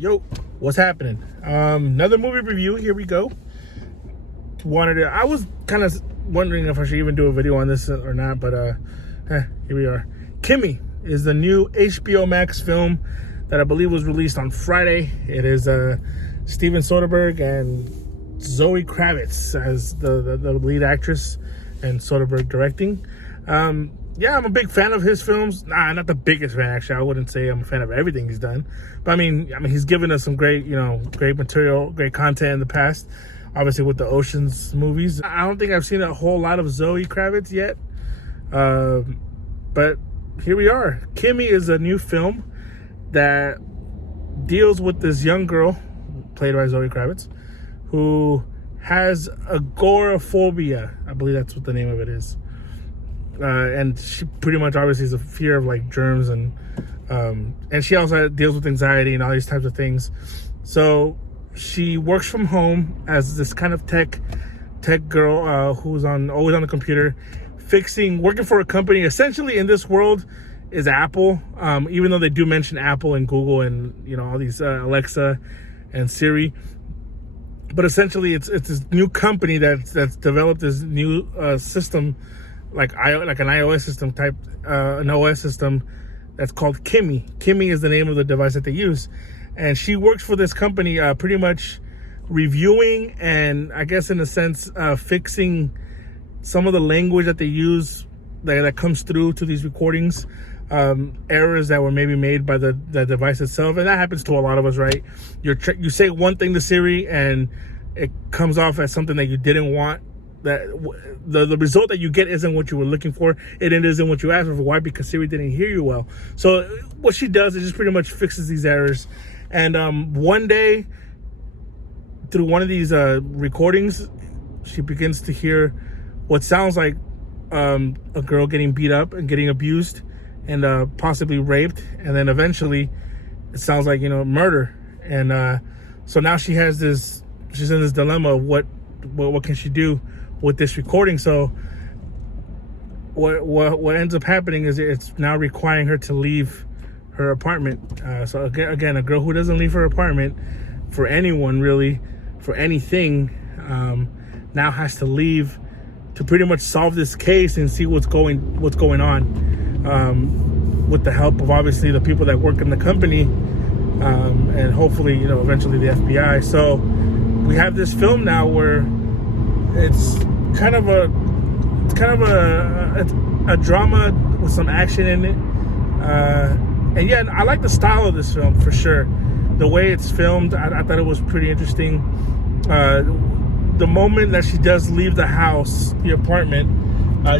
Yo, what's happening? Another movie review. Here we go. I was kind of wondering if I should even do a video on this or not, but here we are. Kimi is the new HBO Max film that I believe was released on Friday. It is Steven Soderbergh and Zoe Kravitz as the lead actress, and Soderbergh directing. Yeah, I'm a big fan of his films. Nah, not the biggest fan, actually. I wouldn't say I'm a fan of everything he's done. But I mean, he's given us some great material, great content in the past. Obviously with the Oceans movies. I don't think I've seen a whole lot of Zoe Kravitz yet. But here we are. Kimi is a new film that deals with this young girl, played by Zoe Kravitz, who has agoraphobia. I believe that's what the name of it is. And she pretty much obviously is a fear of like germs, and she also deals with anxiety and all these types of things. So she works from home as this kind of tech girl who's always on the computer, working for a company. Essentially, in this world, is Apple. Even though they do mention Apple and Google and all these Alexa and Siri, but essentially it's this new company that's developed this new system. Like an iOS system type, an OS system that's called Kimi. Kimi is the name of the device that they use. And she works for this company pretty much reviewing and, I guess in a sense, fixing some of the language that they use that comes through to these recordings, errors that were maybe made by the device itself. And that happens to a lot of us, right? You say one thing to Siri and it comes off as something that you didn't want. That the result that you get isn't what you were looking for. It isn't what you asked for. Why? Because Siri didn't hear you well. So what she does is just pretty much fixes these errors. And one day, through one of these recordings, she begins to hear what sounds like a girl getting beat up and getting abused and possibly raped. And then eventually, it sounds like murder. And so now she's in this dilemma of what can she do with this recording. So what ends up happening is it's now requiring her to leave her apartment. So again, a girl who doesn't leave her apartment for anyone, really, for anything, now has to leave to pretty much solve this case and see what's going on, with the help of obviously the people that work in the company, and hopefully eventually the FBI. So we have this film now where it's kind of a drama with some action in it, and yeah, I like the style of this film for sure. The way it's filmed, I thought it was pretty interesting. The moment that she does leave the house, the apartment,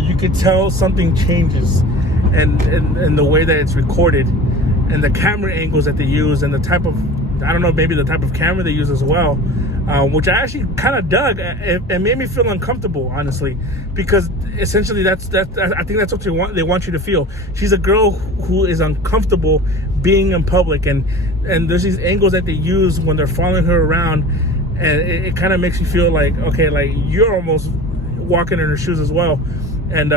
you could tell something changes, and the way that it's recorded, and the camera angles that they use, and the type of, I don't know, maybe the type of camera they use as well. Which I actually kind of dug. It made me feel uncomfortable, honestly, because essentially I think that's what they want you to feel. She's a girl who is uncomfortable being in public, and there's these angles that they use when they're following her around, and it kind of makes you feel like, okay, like you're almost walking in her shoes as well. And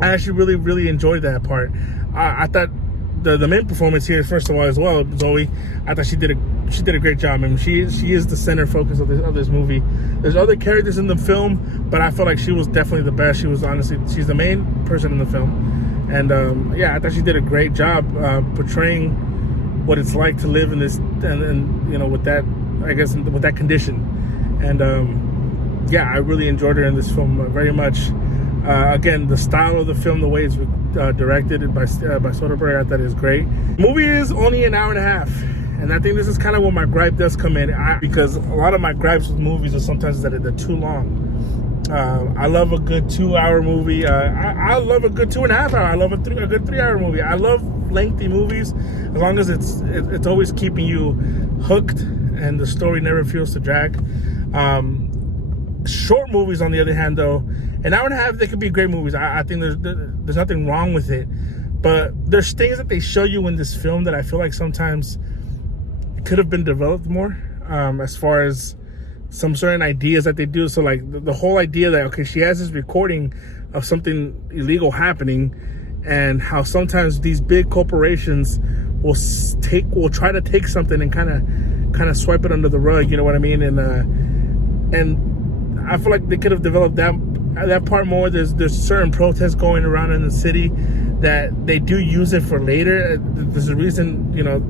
I actually really, really enjoyed that part. I thought the main performance here, first of all, as well, Zoe, I thought she did a great job. I mean, she is the center focus of this movie. There's other characters in the film, but I felt like she was definitely the best. She's the main person in the film, and yeah, I thought she did a great job portraying what it's like to live in this, and with that, I guess, with that condition. And yeah, I really enjoyed her in this film very much. Again, the style of the film, the way it's directed by Soderbergh, I thought is great. The movie is only an hour and a half, and I think this is kind of where my gripe does come in, because a lot of my gripes with movies are sometimes that they're too long. I love a good 2-hour movie. I love a good 2.5 hour. I love a good 3-hour movie. I love lengthy movies as long as it's always keeping you hooked and the story never feels to drag. Short movies, on the other hand, though, an hour and a half, they could be great movies. I think there's nothing wrong with it, but there's things that they show you in this film that I feel like sometimes could have been developed more, as far as some certain ideas that they do. So like the whole idea that, okay, she has this recording of something illegal happening, and how sometimes these big corporations will try to take something and kind of swipe it under the rug. You know what I mean? And I feel like they could have developed that part more. There's certain protests going around in the city that they do use it for later. There's a reason, you know,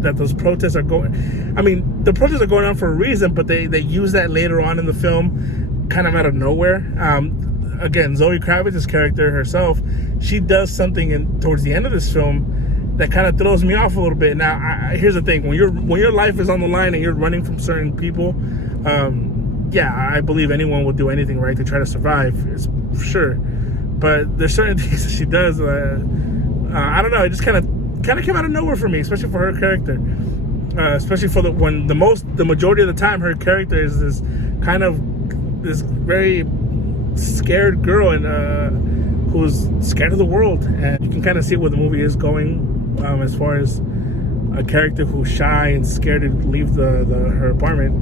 that those protests are going. I mean, the protests are going on for a reason, but they use that later on in the film, kind of out of nowhere. Again, Zoe Kravitz's character herself, she does something towards the end of this film that kind of throws me off a little bit. Now, here's the thing: when your life is on the line and you're running from certain people, yeah, I believe anyone will do anything, right, to try to survive. It's sure, but there's certain things that she does. I don't know. It just kind of came out of nowhere for me, especially for her character. Especially for the majority of the time, her character is this very scared girl and who's scared of the world, and you can kind of see where the movie is going as far as a character who's shy and scared to leave her apartment.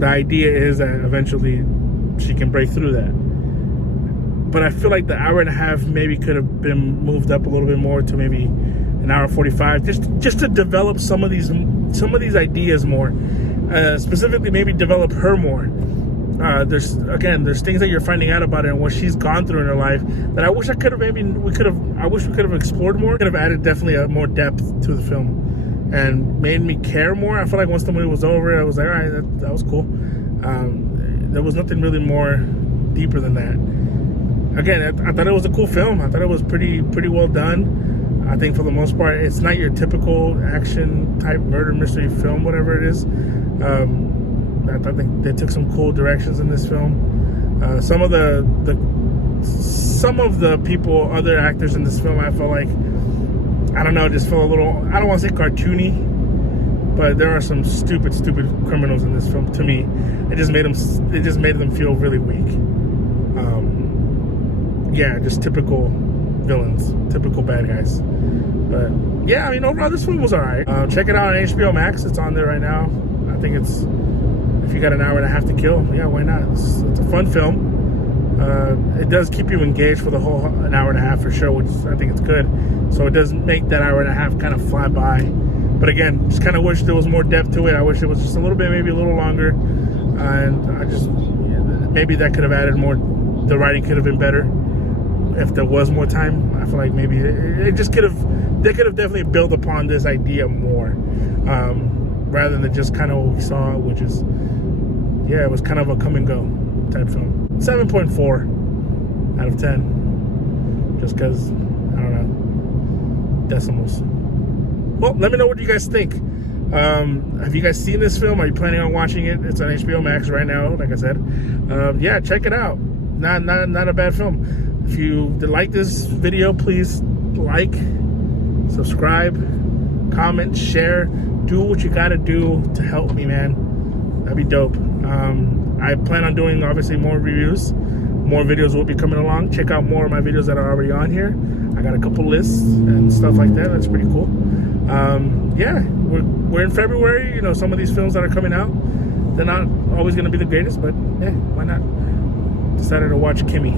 The idea is that eventually she can break through that. But I feel like the hour and a half maybe could have been moved up a little bit more to maybe an hour 45, just to develop some of these ideas more. Specifically, maybe develop her more. There's things that you're finding out about her and what she's gone through in her life that I wish we could have explored more. Could have added definitely more depth to the film and made me care more. I feel like once the movie was over, I was like, all right, that was cool. There was nothing really more deeper than that. Again, I thought it was a cool film. I thought it was pretty well done. I think for the most part, it's not your typical action type murder mystery film, whatever it is. I think they took some cool directions in this film. Some of the people, other actors in this film, I felt like, I don't know, just felt a little, I don't want to say cartoony, but there are some stupid criminals in this film. To me, it just made them feel really weak. Yeah, just typical villains, typical bad guys. But yeah, I mean, overall, this film was alright. Check it out on HBO Max. It's on there right now. I think it's, if you got an hour and a half to kill, yeah, why not? It's a fun film. It does keep you engaged for the whole an hour and a half for sure, which I think it's good. So it does make that hour and a half kind of fly by. But again, just kind of wish there was more depth to it. I wish it was just a little bit, maybe a little longer. And maybe that could have added more. The writing could have been better if there was more time. I feel like maybe they could have definitely built upon this idea more, rather than just kind of what we saw, which is, yeah, it was kind of a come and go type film. 7.4 out of 10, just because, I don't know, decimals. Well, let me know what you guys think. Have you guys seen this film? Are you planning on watching it? It's on HBO Max right now, like I said. Yeah, check it out. Not a bad film. If you like this video, please like, subscribe, comment, share. Do what you gotta do to help me, man. That'd be dope. I plan on doing, obviously, more reviews. More videos will be coming along. Check out more of my videos that are already on here. I got a couple lists and stuff like that. That's pretty cool. Yeah, we're in February. You know, some of these films that are coming out, they're not always going to be the greatest, but yeah, why not? Decided to watch Kimi.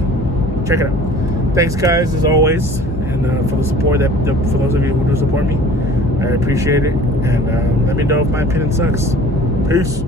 Check it out. Thanks, guys, as always, and for the support for those of you who do support me. I appreciate it, and let me know if my opinion sucks. Peace.